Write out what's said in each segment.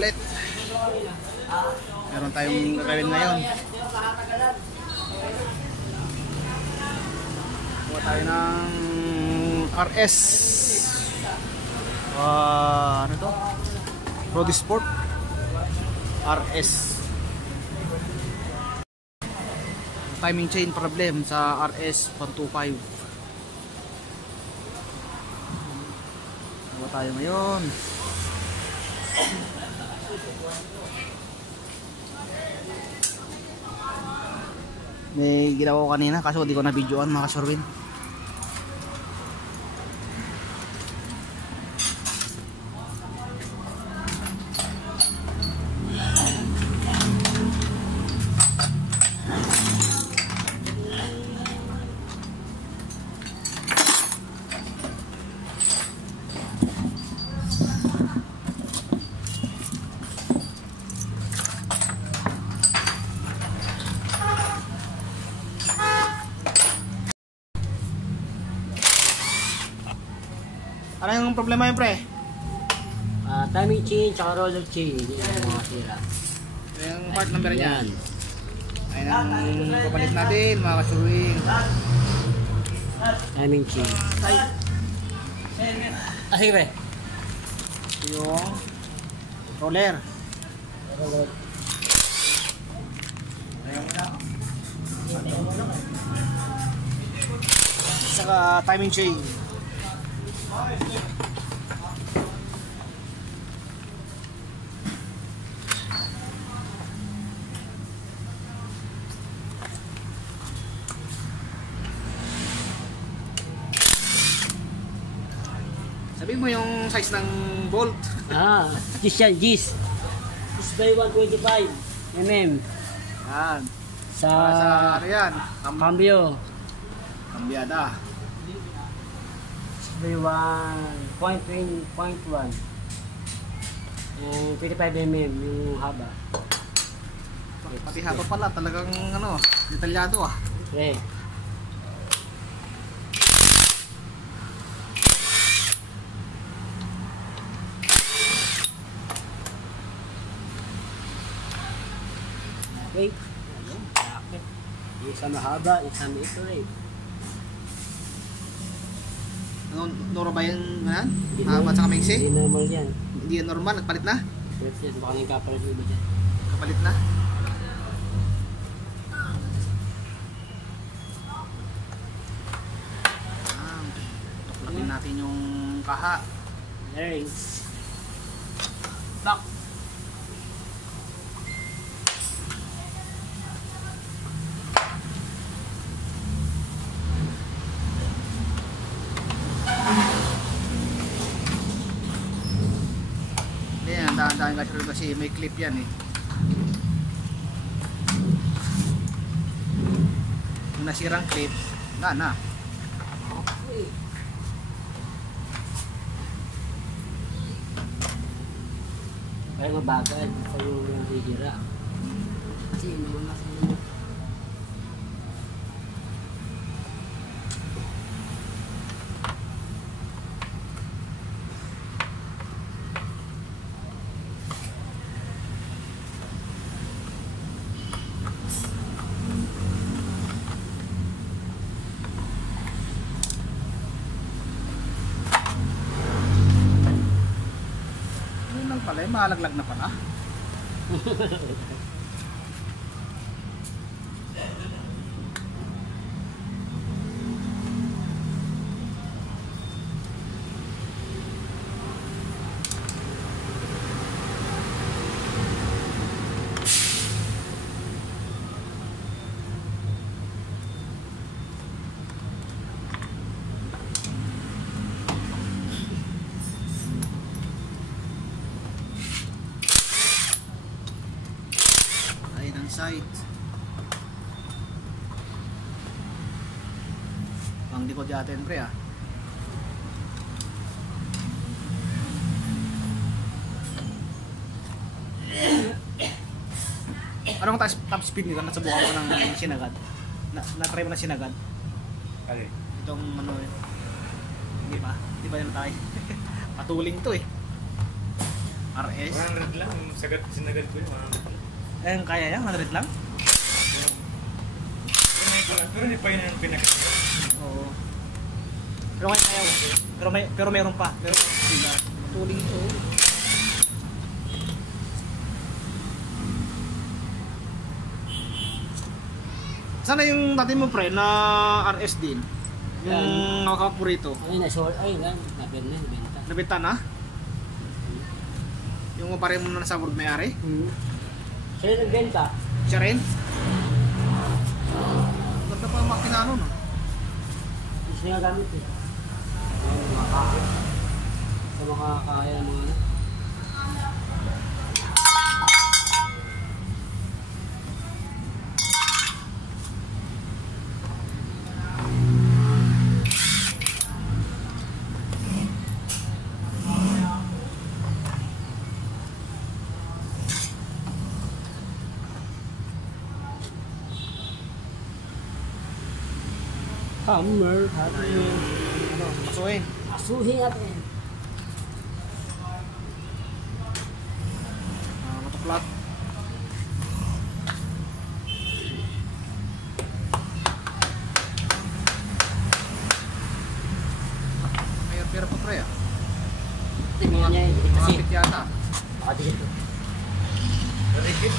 ulit. Meron tayong gagawin ngayon. Kuha tayo ng RS. Ano to? Road Sport RS. Timing chain problem sa RS 125. Kuha tayo ngayon. May ginawa ko kanina kaso hindi ko na videoan mga kasurwin. Ano yung problema yun, pre? Timing chain tsaka roller chain. Yan ang mga sira. Ito yung part number niyan. Ayun ang kapalit natin, mga kasuring. Timing chain. Sige, pre. Yung roller. Saka timing chain. Sabi mo yung size ng bolt. Gis yan, gis. Gis by 125 mm. Yan. Sa ano yan? cambio. Kambyada. Gis by 1.1. 25 mm yung haba. Pati haba pala, talagang ano, detalyado ah. Okay. Okay. Isa mahaba, isa ito eh. Nora ba yung yan? Mahaba sa kamingsi? Hindi normal yan. Hindi yan normal, nagpalit na? Yes, baka nang kapalit mo dyan. Kapalit na? Tuklatin natin yung kaha. Learns. Lock! Dahan-dahan kasi may clip yan eh. Kung nasirang clip, na. Kaya mabagal sa yung hihira. Kasi naman nasa yung pala, malaglag na pala. Side. Ang likod yatin pre ah. Anong top speed nito? Nasubukan ko ng sinagad. Na-try mo na sinagad? Okay. Itong ano eh. Hindi ba? Hindi ba yan tayo? Patuling to eh. RS. 100 lang, sinagad ko yun, 100 lang. Eh, kaya yan, 100 lang? Pero hindi pa yun ang pinakit. Oo. Pero ngayon ayaw. Pero meron pa. Pero tuling ito. Sana yung natin mo pre na RS din. Yung nakakapurito. Ayun, ayun lang, nabenta. Nabenta na? Yung pare mo na nasa board may-ari? Sa'yo nagbenta? Siya rin? Ganda pa ang makina ano no? Gusto niya gamit eh. Ayun, mga kakit. Sa mga kaya mga ano. Hammer, Ano, masuhin. asuhin natin. Matuplat. May pera pa pre ah. Tingnan niya eh, kasi Makapit yata. makadikit ko. Narikit.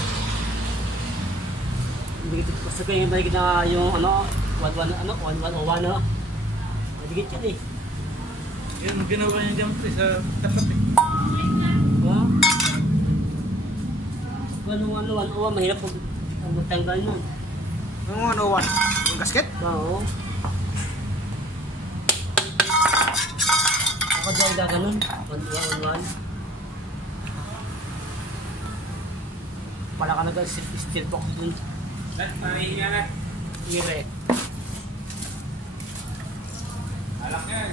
Dikit basta kayo yung balik na yung ano, 1101 ano. Madikit yan eh. Yan, ginawa niya dyan pre sa tapat eh. Ha? Ano, mahirap pag magtanggal nun. Yung ano one? Yung gasket? Oo. Ako dyan gaganon, 1111. Pala ka nag-steel box dun. Mahihinga na. Ire. Alak yan.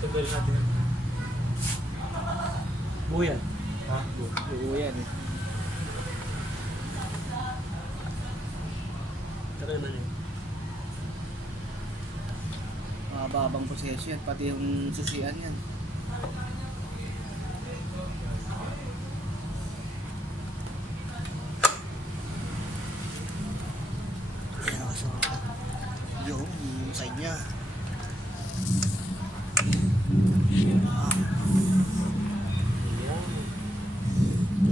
Tagal natin. Buyan. Ha? Buyan eh. Tagal naman eh. Mababang proseso yan. Pati yung susian yan. Yung side niya.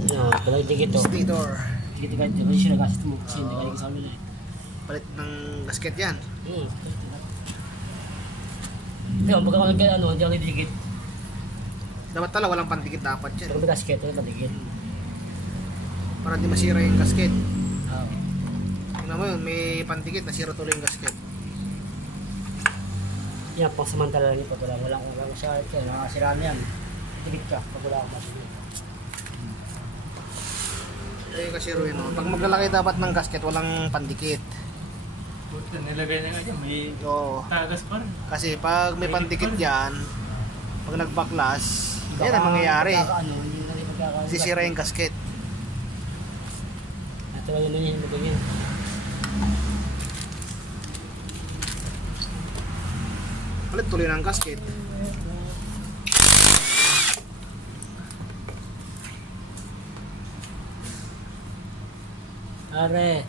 Ano, talagang dikit to. Stator. Dikit ka dito. Kasi siya nag-assist mo kasi hindi ka sa amin eh. Palit ng gasket yan. Pero pag ako ano, hindi ako dikit. Dapat tala walang pandikit dapat yan. Pag may gasket, wala dikit. Para di masira yung gasket. Oo. Tingnan mo yun, may pandikit, nasira tuloy yung gasket. Yan, pang samantala lang ito. Walang siya. Nakasiraan yan. Dikit ka pag wala akong masigit. Ito yung kasiro yun. Pag maglalagay dapat ng gasket, walang pandikit. Puta, nilagay na nga dyan. May Oo. tagas pa rin. Kasi pag may pandikit yan, pag nagbaklas, yan ang mangyayari. Sisira yung gasket. Ito wala na yung lagay niya. Palit tuloy ng gasket. Are.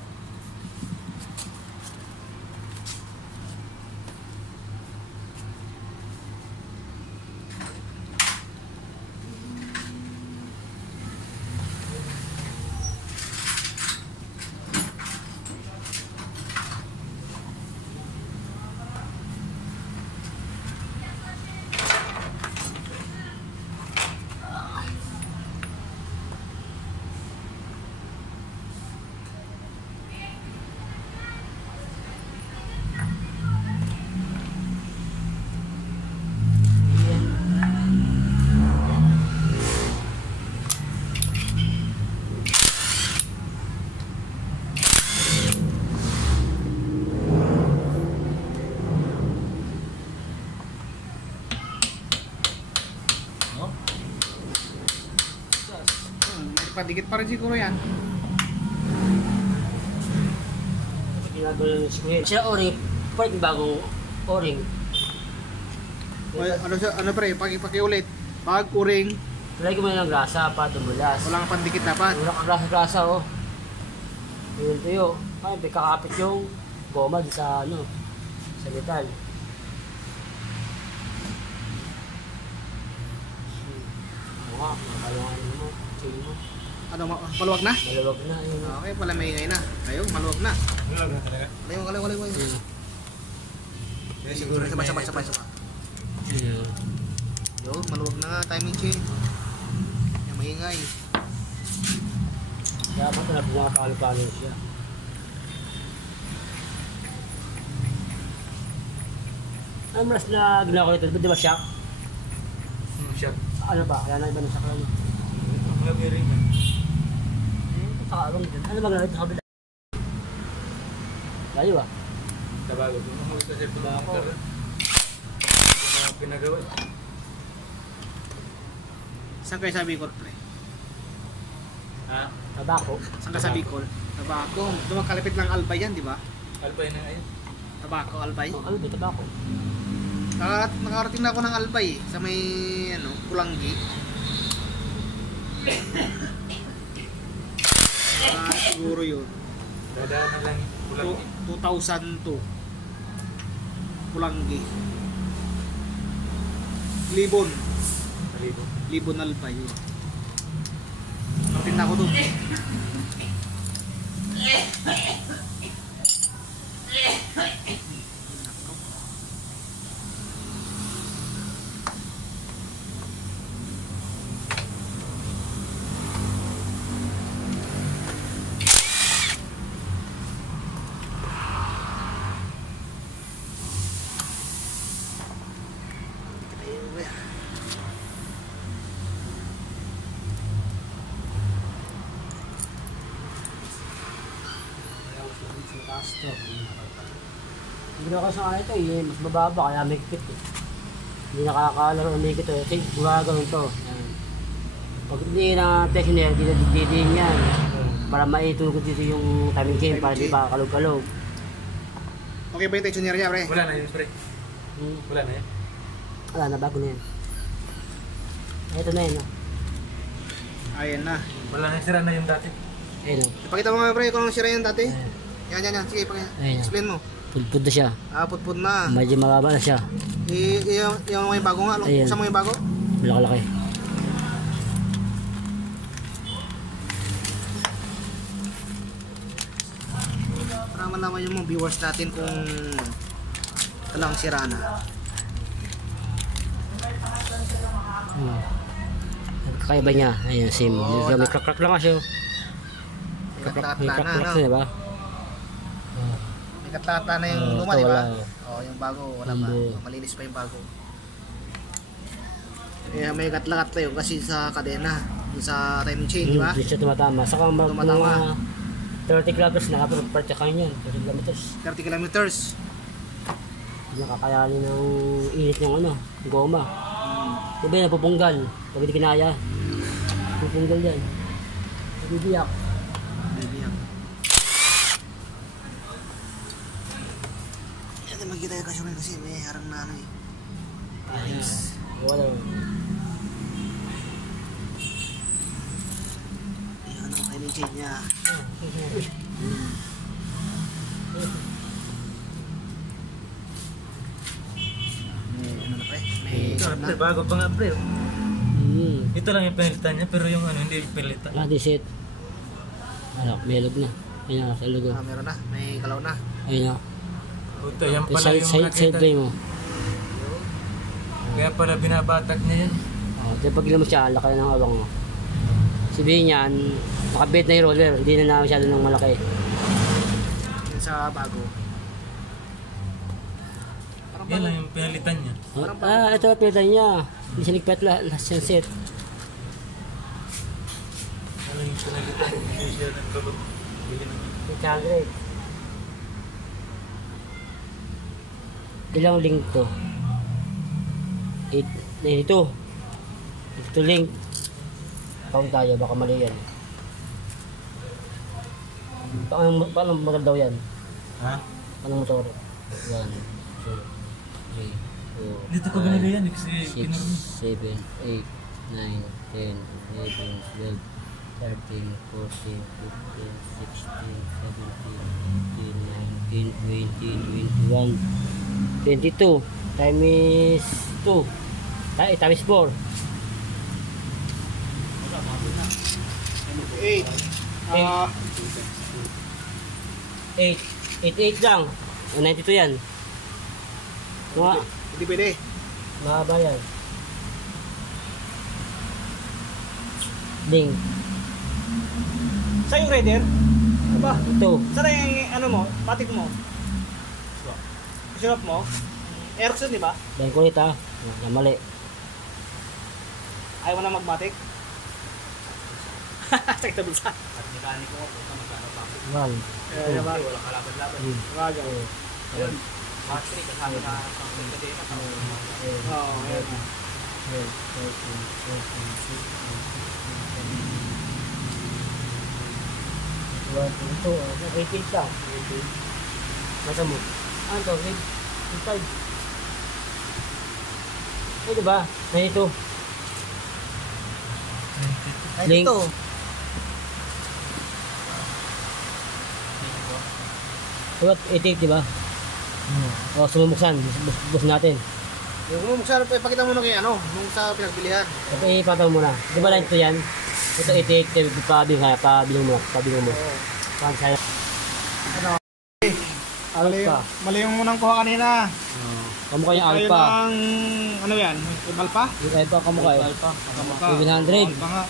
Pandikit pa rin siguro yan. Ginagawa yung square. Sila o-ring, pwede bagong o-ring. Ano pre, pakiulit. Pag uring, Lagay ko muna ng grasa para tumulas. walang pandikit dapat. Wala kang grasa-grasa, oh. Yun tuyo. Ay, may kakapit yung goma dun sa, ano, sa metal. Oo nga, makalungan mo. Chain mo. Ano, maluwag na? Maluwag na, yun. Okay, pala maingay na. Ayun, maluwag na. Maluwag na talaga. Kalayo. Kaya siguro Sabay. Yun. Yun, maluwag na nga, timing chain. Yan, maingay. Kaya pa ito na pinakapalo-palo siya. Ano mas na ginawa ko ito? Di ba shock? Shop. Ano ba? Kaya na iba na shock lang. Mga bearing. Pakalong din. Ano ba gagawin sa kabila? Layo ah. Tabago. Kung sa cellphone na ako. Mga pinagawa. Saan kayo sa Bicol, pre? Ha? Tabako. Saan ka sa Bicol? Tabako. Dumakalapit lang Albay yan, di ba? Alpay na ngayon. Tabako, Albay. Oh, ano ba? Tabako. Nakarating na ako ng Albay sa may Pulanggi. Siguro yun. Dadaan na lang. Kulang. 2002. Pulanggi. Libon. Malibo. Libon Albay. Nakarating na ako doon. Hindi na kasi sa ito eh, mas mababa kaya may higpit eh. Hindi nakakalaro ng higpit eh. Kasi gumagawin to. Yan. Pag hindi na tensioner, didiin yan. Para maitugod dito yung timing chain para di pa kalog-kalog. Okay ba yung tensioner niya, pre? Wala na yun, pre. Wala na yun. Wala na, bago na yan. Ito na yun. Oh. Ayan na. Wala na, sira na yung dati. Ayun oh. Ipakita mo nga, pre, kung ano sira yan dati. Ayan. Yan. Sige, Ayan. explain mo. Pudpud na siya. Putput na. Medyo mababa na siya. Yung may bago nga. Ayan. Saan mo yung bago? Malaki-laki. Para malaman yung mga viewers natin kung talang sira na. Kakaiba niya. Ayan, same. Oo, May crack-crack lang kasi. May May crack-crack na, na, diba? May katlata na yung luma, ito di ba? wala. Oo, yung bago, wala pa. Hindi. Malinis pa yung bago. Kaya may katla-katla yun kasi sa kadena. Yung sa timing chain, di ba? Hindi siya tumatama. Saka Tumatama. 30 kilometers, nakapag-part ka niyan. 30 kilometers. 30 kilometers. Nakakayanin ng init ng ano, goma. Diba yan, napupunggal. Pag hindi kinaya, napupunggal yan. Nabibiyak. Yan, magkita yung kasyunan kasi may harang na ano eh. Wala. Yan ang timing chain niya. Ano na pre? May Ito, shot na. pre, bago pa nga, pre. Hmm. Ito lang yung pinilitan niya, pero yung ano, hindi pinilitan. Ah, this it. Ano, melog na. Ayun na, sa lugo. Meron na. May kalaw na. Ayun na. Ito, yan Yung pala side, yung side, side nakita. bay mo. Kaya pala binabatak niya yan. Oh, di pag mo siya, laki ng awang mo. Sabihin niyan, nakabit na yung roller, hindi na masyado ng malaki. Yung sa bago. Parang Yan lang yung pinalitan niya. Ito pinalitan niya. Hindi siya nagpet last yung set. Ano yung pinalitan? Hindi siya nagbabag. Bili na niya. 600. Ilang link to? 92. Ito link. Count tayo, baka mali yan. Paano motor daw yan? Ha? Paano motor? 1, 2, 3, 4, Dito ko binili yan kasi 6, 7, 8, 9, 10, 11, 12, 13, 14, 15, 16, 17, 18, 19, 20, 21, 22 times 2 times 4 8. 88 lang 92 yan mga Hindi pwede. mahaba yan ding Saan yung rider? Aba, ito saan na yung ano mo? Patik mo? Surap mo? Ericsson, di ba? dahil ko ito mali Ayaw mo na magmatik? Sakit na bulsa. At mekaniko ko kung magkano pa. 1 Kaya ba? Walang kalaban-laban. Raga. Ayun. Battery kasama na pang kadena. Oo, ayan. 1, 2, 88 lang. Masa mo? Ano to? 85. Eh, diba? Nandito. Link. Ito. Diba? 88, diba? O, sumubuksan. Bus natin. Yung sa ipakita mo na kay ano, nung sa pinagbilihan. Okay, ipataw mo na. Diba lang ito yan? Ito 88, pabilang mo. Pabilang mo. Saan sa'yo? Ano? Alpha. Mali yung munang kuha kanina. Kamukha yung Ayun Alpha. ang, ano yan? Yung Alpha? Yung Alpha kamukha eh. Alpha. Kamukha. 700. Alpha nga.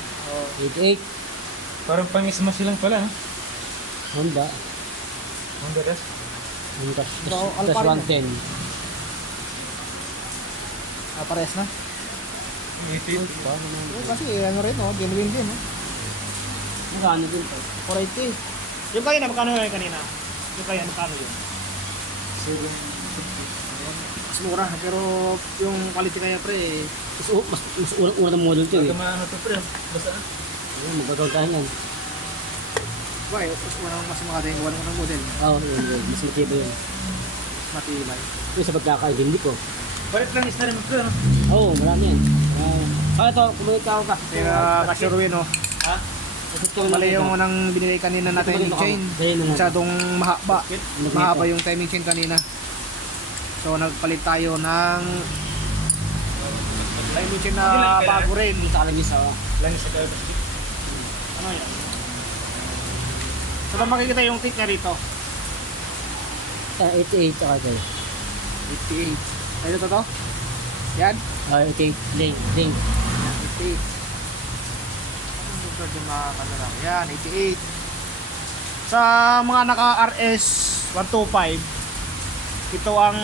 88. Parang pang-ismas lang pala. No? Honda. Honda Dash. Tas Alpha rin. 110. Parehas na. 88. Kasi ano rin, oh, genuine din. Oh. Magkano din to? 480. Yung kanina, magkano yung kanina? Yung kaya, magkano yun? Mas mura, pero yung quality kaya pre, Mas una ng model to eh. Ano to pre? Basta na. Ayun, magkakaroon tayo yan. mas makadating gawa ng model. Oo, yun. Mas matibay yun. Matibay. Yung sa pagkakaintindi ko. Balik lang isa rin pre. No? Oo, marami yan. Kaya to, kumulit ako ka. Kaya kasurwin, no? Ha? Mali yung unang binigay kanina na timing chain. Masyadong mahaba. Mahaba yung timing chain kanina. So nagpalit tayo ng timing chain na bago rin. Sa kalagis ako. Lang sa garbage. Ano yan? So lang makikita yung tick niya rito. 88 ako tayo. 88. Ayun to? Yan? 88. Link. 88. Anong yung mga kamera? Yan, 88. Sa mga naka RS 125, ito ang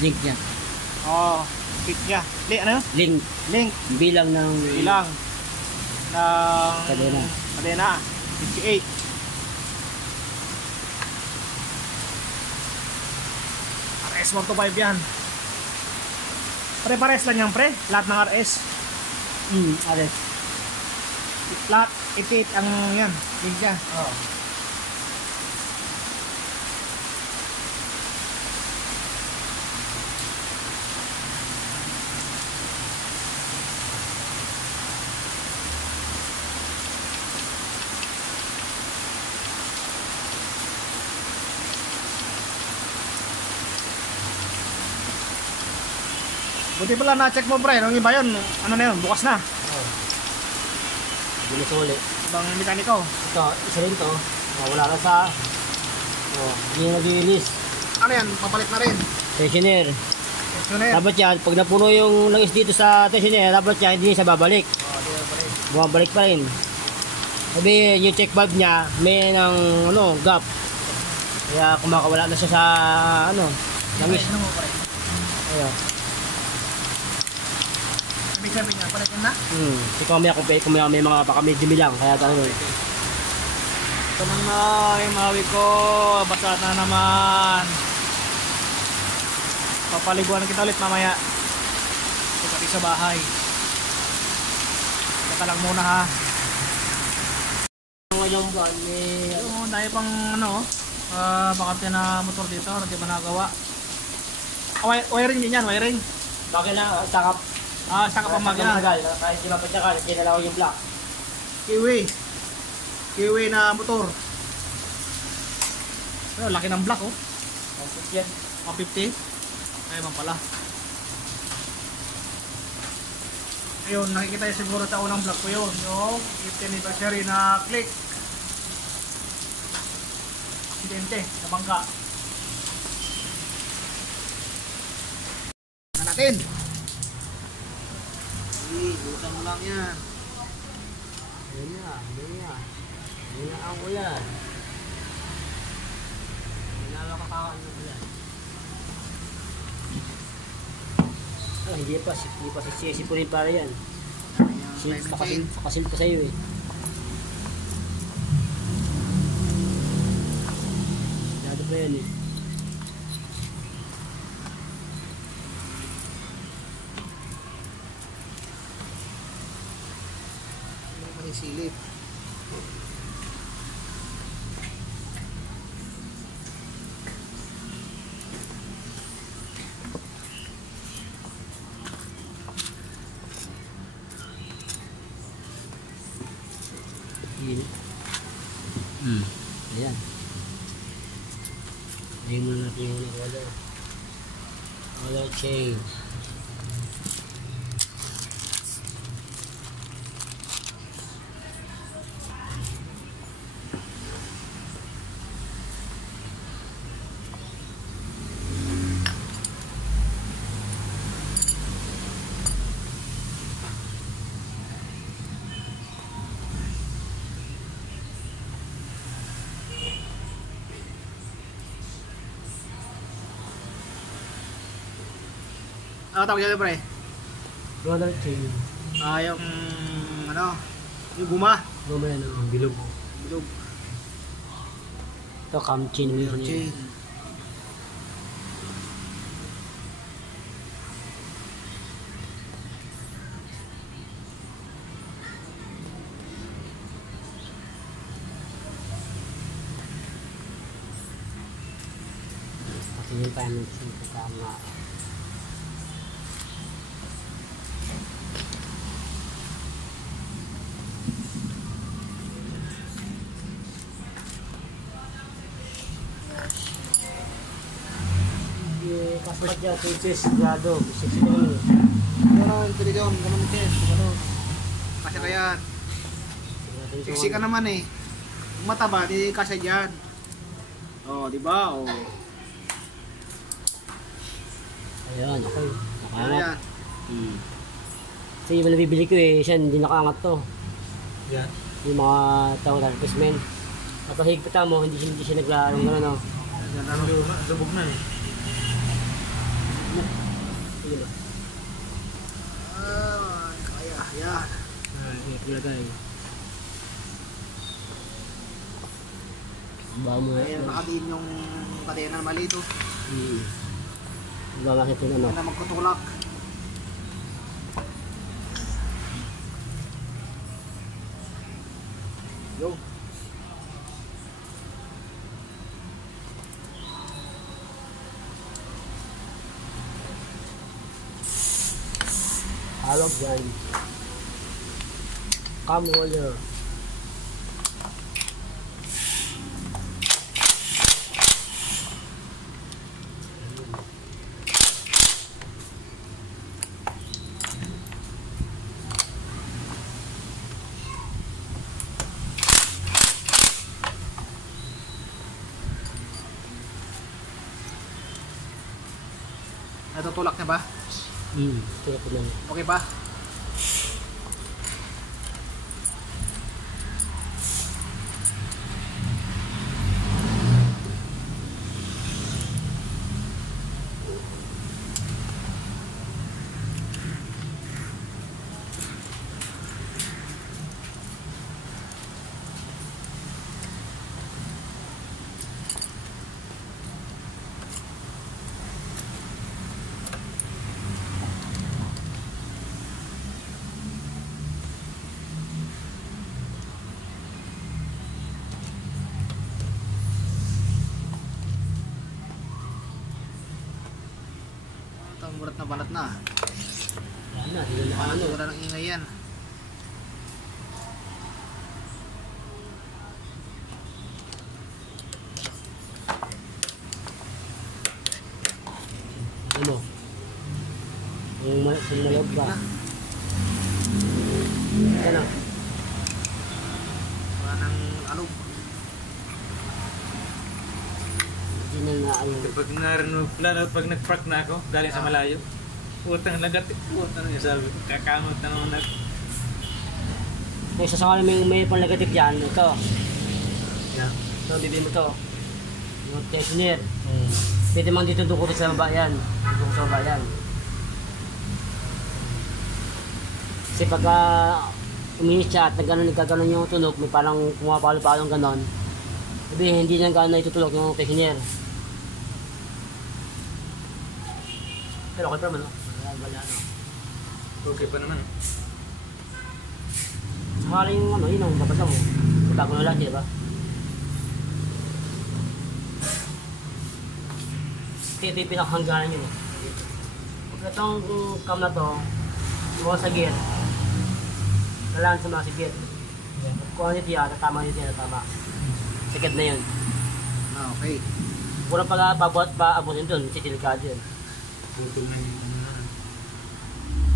Link niya. kit niya. Ano yun? Link. Link. Bilang ng... Ilang ng Kadena. 58. RS 125 yan. Pare-pares lang yan pre, lahat ng RS. Ares. Lahat 88 ang yan, link niya. Oo. Buti pala na-check mo pre, nung iba yun, ano na yun, bukas na. Hindi mo suli. Ibang mekaniko. Ito, isa rin to. Wala ka sa... Hindi na nag-release. Ano yan, papalit na rin. Tensioner. Ito na yan. Dapat yan, pag napuno yung langis dito sa tensioner, dapat yan, hindi siya babalik. Bumabalik pa rin. Sabi, yung check valve niya, may ng gap. Kaya kumakawala na siya sa langis. Ano mo pre? Ayun. Ibig sabihin niya, palitin na. Kasi kumaya may mga baka medyo bilang, kaya gano'n. Ito na yung mawig ko, basa na naman. Papaliguan kita ulit mamaya. Ito pati sa bahay. Teka lang muna ha. ilang buwan, Yung dahil pang bakante na motor dito, hindi pa nagawa. Wiring din yan, wiring. makina, takap. Saka pa magina. Kahit di mapatsaka, kinalaw yung block. Kiwi na motor. Pero laki ng block oh. Yan. 150. Ay man pala. Ayun, nakikita yung siguro sa unang vlog ko yun. Yung 50th anniversary na click. Aksidente, sa bangka. Na natin. Busan mo lang yan. Yan na. Yan na ang ulan. Wala kakakaan ng ulan. Hindi pa sisipunin para yan. Pakasil pa sa'yo eh. Dado pa yan eh. May silip. Ayan. Ayan mo natin yung color change. Ano tawag dyan pre? Color change. Yung yung guma. Mamaya na ang bilog. Bilog. Ito cam chain mo Clear chain. Kasi yung time tama. Kapag dyan, pinches, grado, 60 naman eh. Ganun, pwede doon. Ganun din. Ganun. Kasya ka yan. Sexy ka naman eh. Kung mataba, di kasya dyan. Di ba? Ayun, okay. Ano Nakaangat. yan? Kasi yung nabibili ko eh, siya hindi nakaangat to. Yan. Yung mga tao na replacement. At ang higpitan mo, hindi siya naglarong gano'n no. Yan, lubog na eh. Sige ba? Kaya, yan. Ilagay. Bawa mo Ayan, yan. baka din yung kadena na mali ito. Bawa makita na no. Yan na magkutulak. Yo. Halog yan. Cam roller. Natutulak na ba? Tulak ko lang. Okay ba? banat na. Yan na, hindi na ano. Wala nang ingay yan. Ano? Kung malog ba? Yan na. Wala nang alog. Hindi na na ano. Kapag pag nag-park na ako, galing sa malayo, utang lagat, utang yung sabi, kakamot na naman ako. Kung sasakali may panlagatik dyan, ito. Yeah. Ito, bibili mo ito. Yung tensioner. Pwede mang dito dukutin sa baba yan. Dukot sa baba yan. Kasi pagka uminis siya at nagkaganon yung tunog, may parang pumapalo-palong ganon. Sabihin, hindi niya gano'n itutulog yung tensioner. Pero okay pa naman, no? Wala, no? Okay pa naman. Sakali yung ano, yun ang dapat lang mo. Bago na lang, di ba? Ito yung pinakahangganan yun. Pag itong cam na to, yung sa gear, kailangan sa mga sa gear. Kung ano ito yan, tatama nito yan, tatama. Sikad na yun. Okay. Walang pag-abutin doon, sitilkado yun. Putol na yung ano na.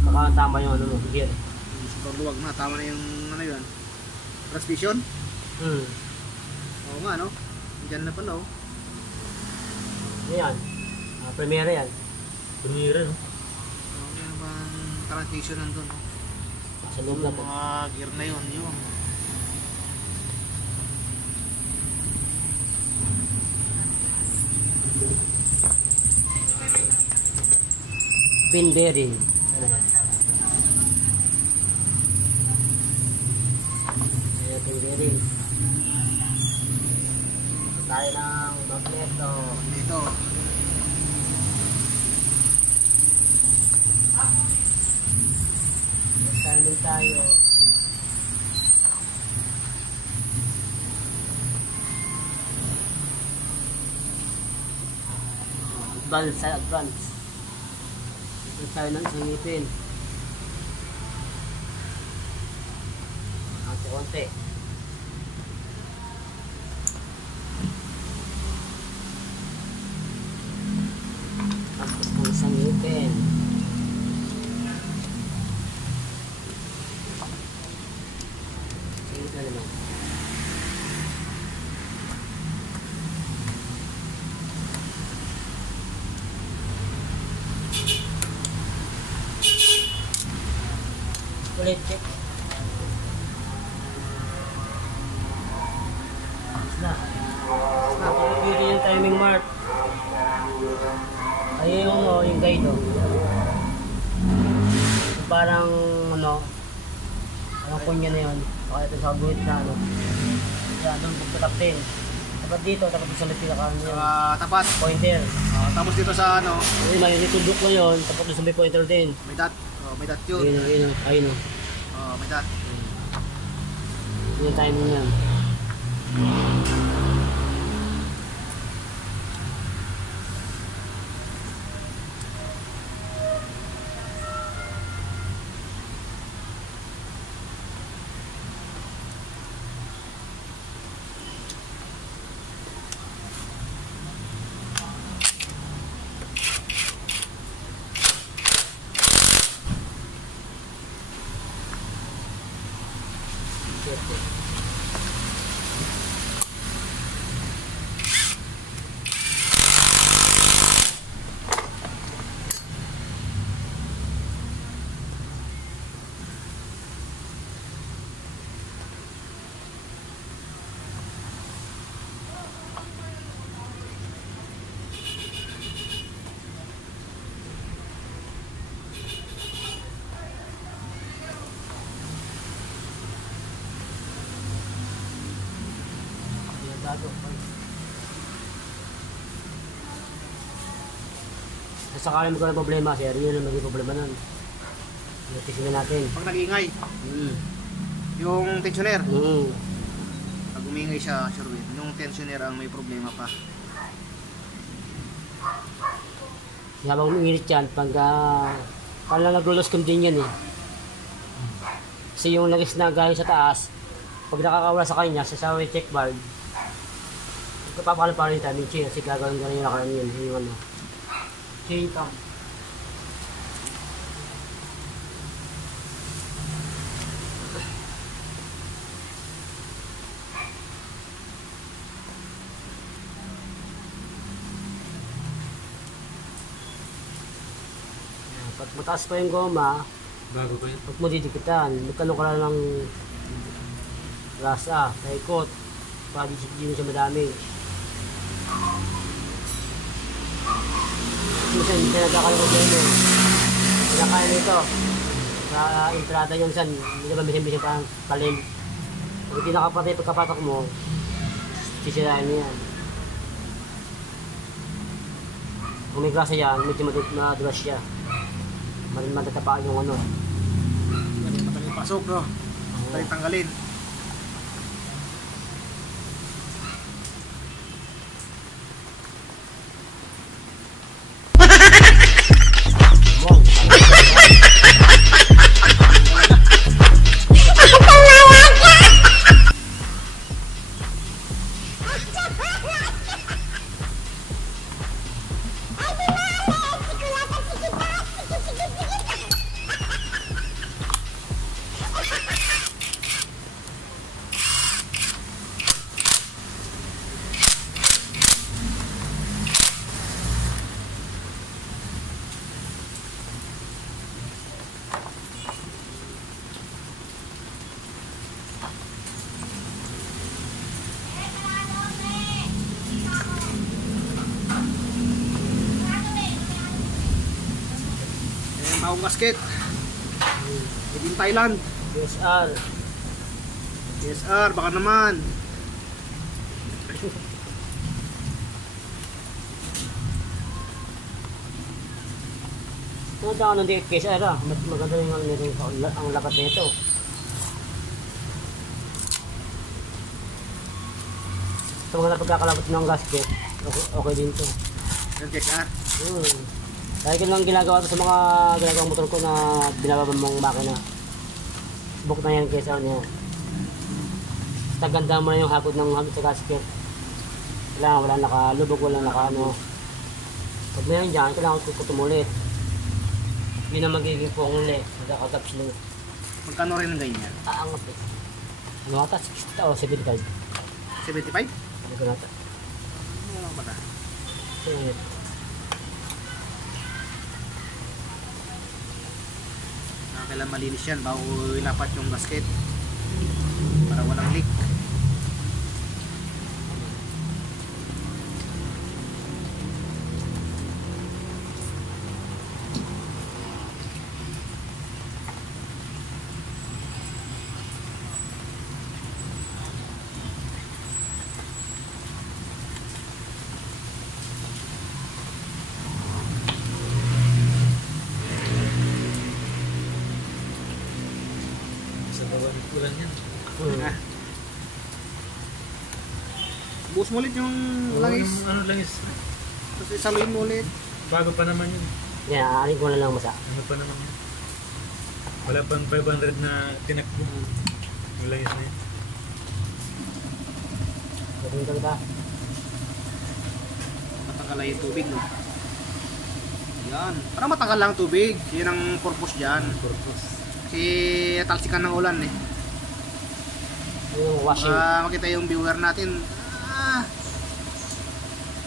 Kakatama yung ano, gear. Super luwag na. Tama na yung ano yun. Transmission? Oo nga, no? Diyan na pala, oh. Ano yan? Premiere yan. Tumira, no? Ano bang transmission nandun, no? Sa loob na po. Mga gear na yun, yun. Pin bearing. Ano yan? Ayan, pin bearing. Tayo ng magneto. Dito. Timing tayo. Advance. Ito tayo ng isang ngipin. Konti. Tapos ng isang ngipin. Sige ka naman. Ulit check. Na. Dito yung timing mark. Ayun yung, yung guide, oh. Parang ano, anong kunya na yun. Baka ito sa guhit na ano. Yan, doon pagkatapin. Tapat dito, tapat sa may pinaka ano yun. Tapat. Pointer. Tapos dito sa ano, Ayun, may nitudok mo yun, tapat doon sa may pointer din. may dot. May dot yun. Ayun. May dot. Yun yung timing yan. Sa sakali mo ka ng problema, sir, yun ang maging problema nun. Notisin na natin. Pag nag-ingay, yung tensioner. Pag umingay siya, sure win. Yung tensioner ang may problema pa. Habang umiinit yan, parang naglulos din yan eh. Kasi yung langis na galing sa taas, pag nakakawala sa kanya, sa may check valve, papakala pa rin tayo, chain, kasi gagawin yung nakaraan yun, yung ano, chain pump. Pag mataas pa yung goma, Bago pa yun. pag mo didikitan, magkano ka lang ng rasa, paikot, para di na siya madamage. Minsan, pinagkakalong ko yun. Pinakain nito. Sa entrada yung san, hindi na ba misin-misin parang palim. Pag hindi nakapatay pagkapatok mo, sisirain mo yan. Kung may grasa yan, medyo madulas siya. Matatapaan yung ano. Madaling pasok, no? Madaling tanggalin. Bagong gasket. Made in Thailand. DSR. DSR, baka naman. Punta ka ng DSR ah. Maganda yung ano nito, ang lakat nito. Sa mga napagkakalabot ng gasket, okay din to. Yung DSR. Dahil ko lang ginagawa to sa mga ginagawang motor ko na binababa mong makina. Book na yan kaysa ano yan. Taganda mo na yung hagod sa gasket. Kailangan walang nakalubog, walang naka-ano. Pag meron dyan, kailangan ko tumulit. Hindi na magiging pong ulit. Magkakagap sila. Magkano rin ang ganyan? Aangat eh. Ano ata? 60 o 75? 75? Ano ko nata? Ano lang ba ta? So, Kailangan malinis yan bago ilapat yung gasket para walang leak. Sa bawah ulan yan. Ah. Buhos mo ulit yung langis. Yung ano langis. Tapos isaluin mo ulit. Bago pa naman yun. yan, aanin ko na lang masa. Ano pa naman yun. Wala pang 500 na tinakbo. Yung langis na yun. Pwede ko ba? Matanggal lang yung tubig, no? Yan. Para matanggal lang tubig. Yan ang purpose dyan. Purpose. Kasi talsikan ng ulan eh. Yung washing, Makita yung viewer natin.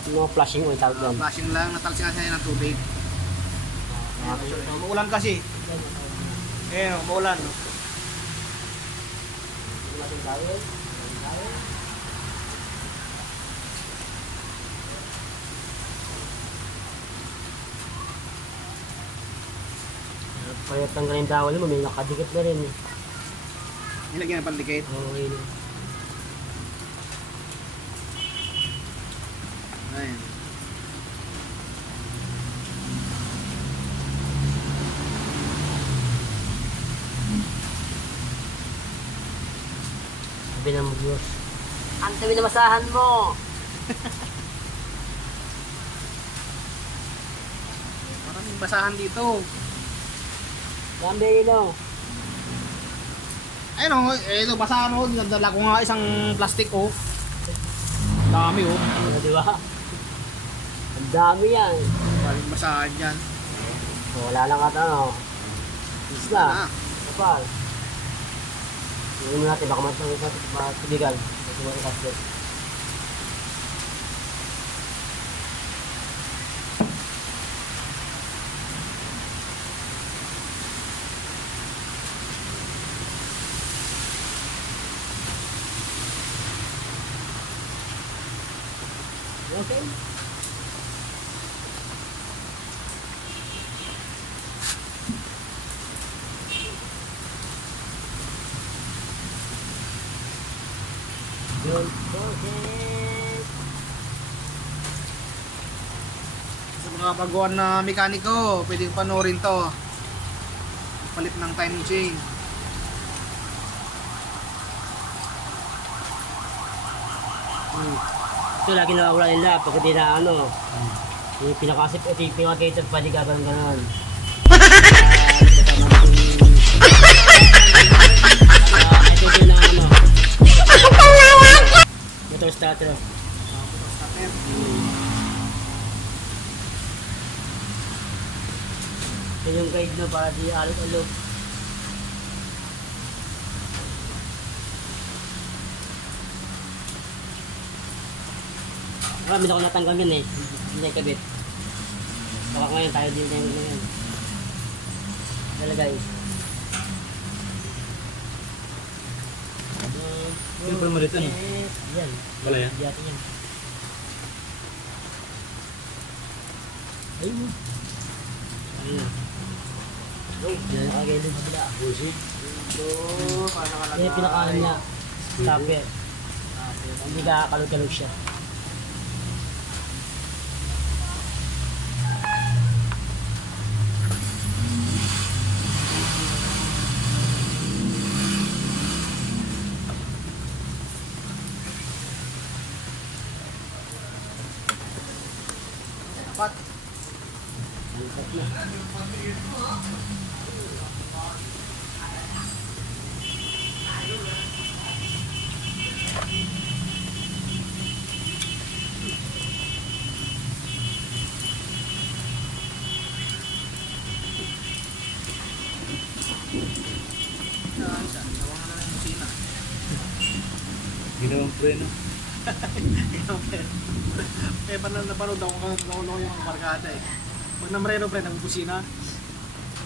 yung flashing oil tawag yan. Flashing lang. Natalsikan siya ng tubig. Maulan kasi. Maulan. No? Kaya tanggalin yung dawal mo, may nakadikit na rin eh. Nilagyan ng pandikit. Okay na. Ayun. Sabi na mo, Diyos. Ang tabi na masahan mo! basahan dito. Lambe ilo. Ayun o, ito basahan o. Nagdala ko nga isang plastic o. Dami o. Ano, di ba? Ang dami yan. Balik basahan yan. Wala lang ata, no? Isla. Kapal. Hindi mo natin, baka matubigan. Ito mo yung kaslet. Okay. Don't forget. Sa mga baguhan na mekaniko, pwedeng panoorin to. Palit ng timing chain. Ito lagi nawawala nila pag hindi na ano. Yung pinakasip, ito yung pinakated pa di gagawin ganon. Ito din na ano. Motor starter. Ito yung guide no para di alog-alog. Marami na ako natanggal yun eh. Hindi na kabit. Baka ngayon tayo din na yun ngayon. Lalagay. Yung permalit ano? Yan. Wala yan? Yan. Yan. Ayun. Ayun. Yan nakagay din sa bila. Bullshit. Ito, paano ka Yan yung pinakaano niya. Stopper. Hindi ka kalog-kalog siya. Dapat. Malipat na. Ginawang preno. Eh, napanood ako kung yung barkada eh. Pag namreno pre, nagbubusina.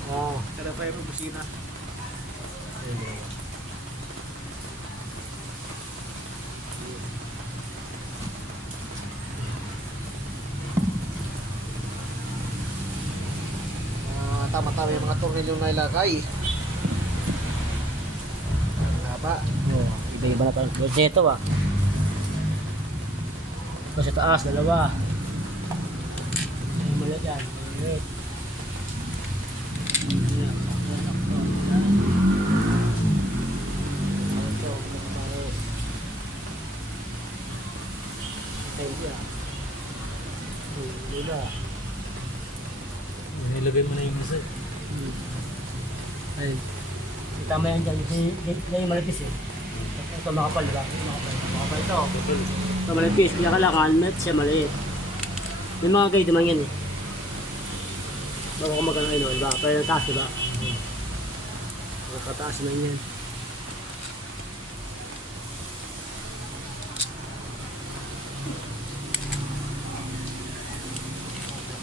Ah. Kada pre, nagbubusina. Tama-tama yung mga tornilyo na ilagay. Ang haba. Oh, iba-iba na parang projeto ah. Ito sa taas, dalawa. Ay, mali yan. Mali. Ito, pares. Ay, yan. Lula. Nilagay mo na yung isa. Ay. Tama yan dyan. Yan yung malipis eh. Ito makapal, diba? Makapal ito. Ito malipis. Pinakalangan, met siya maliit. May mga guide naman yan eh. Bago ko magkano ano, diba? Pero yung taas, diba? Makataas naman yan.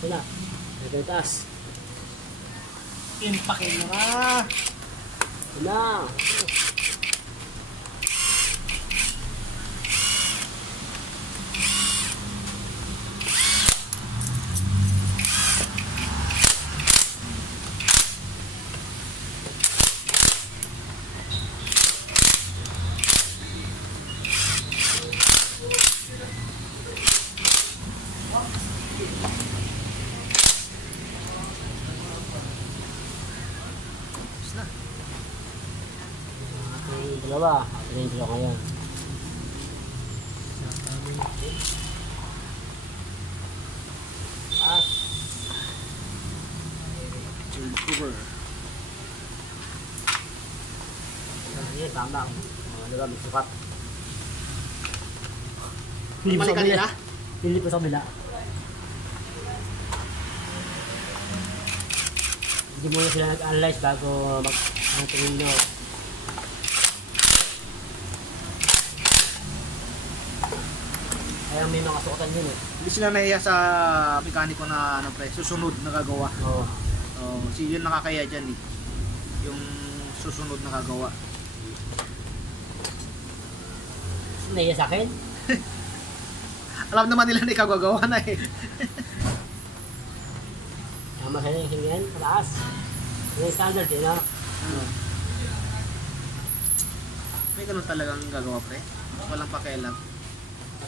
Ito na. Ito yung taas. Impakin mo na. Ito na. Dalawa. Ito na yung dalawa ngayon. As. cover. Ayan, tama. Ano ba, may sukat. Mali kanina? Hindi pa sa kabila. Hindi muna sila nag-analyze bago mag-tingin nyo. Kaya may mga sukatan yun eh. Hindi sila nahiya sa mekaniko na ano pre, susunod na gagawa. Oo. Si yun nakakaya dyan eh. Yung susunod na gagawa. Naiya sa akin? Alam naman nila na ikaw gagawa na eh. Tama sa'yo yung hingyan, pataas. Yung standard yun ha. May ganun talagang gagawa pre. Walang pakialam.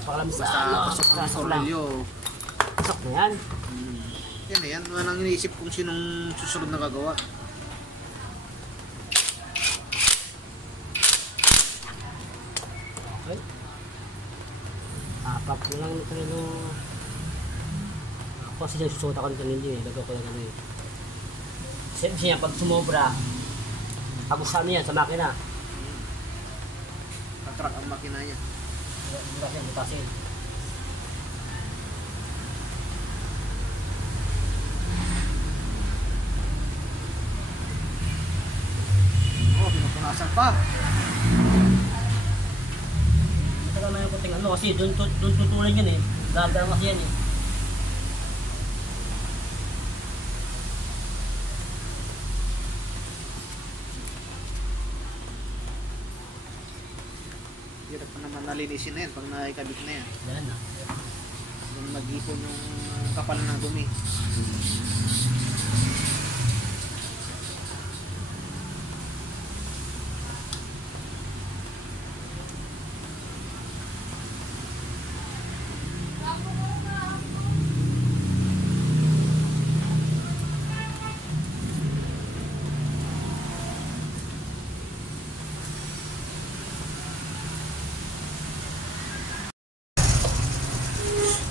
Pakalamisa. Basta pasok ng tornilyo. Pasok na yan. Yan na yan. Walang iniisip kung sinong susunod na gagawa. Okay. Apat ko lang ito nito. Ako kasi nagsusuot ako nito hindi eh. Lagaw ko lang ano eh. Kasi yan, pag sumobra, tapos ano yan sa makina. Tatrack ang makina niya. Bukas yan, butasin. Oh, pinupunasan pa. Matagal na yung kunting ano kasi doon tutulan yan eh. Laban kasi yan eh. Hirap pa naman nalinisin na yan pag nakikabit na yan. Yan na. Yung mag-ipon yung kapal ng dumi.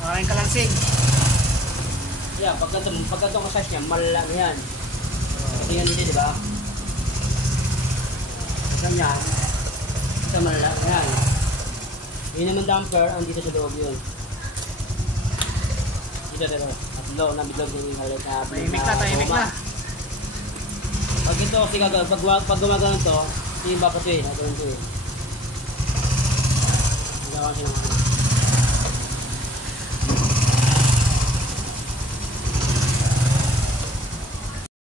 Maraming kalansing. Yan, pagka massage niya, malalang yan. Tingnan nito, di ba? Ganyan. Ito malalang yan. Yun naman damper, andito sa loob yun. Dito. Tatlo na bidlog yung highlight na. Tahimik na. Pag ito, pag gumagano to, yung iba pa ito eh. Ito eh. Gawa siya ng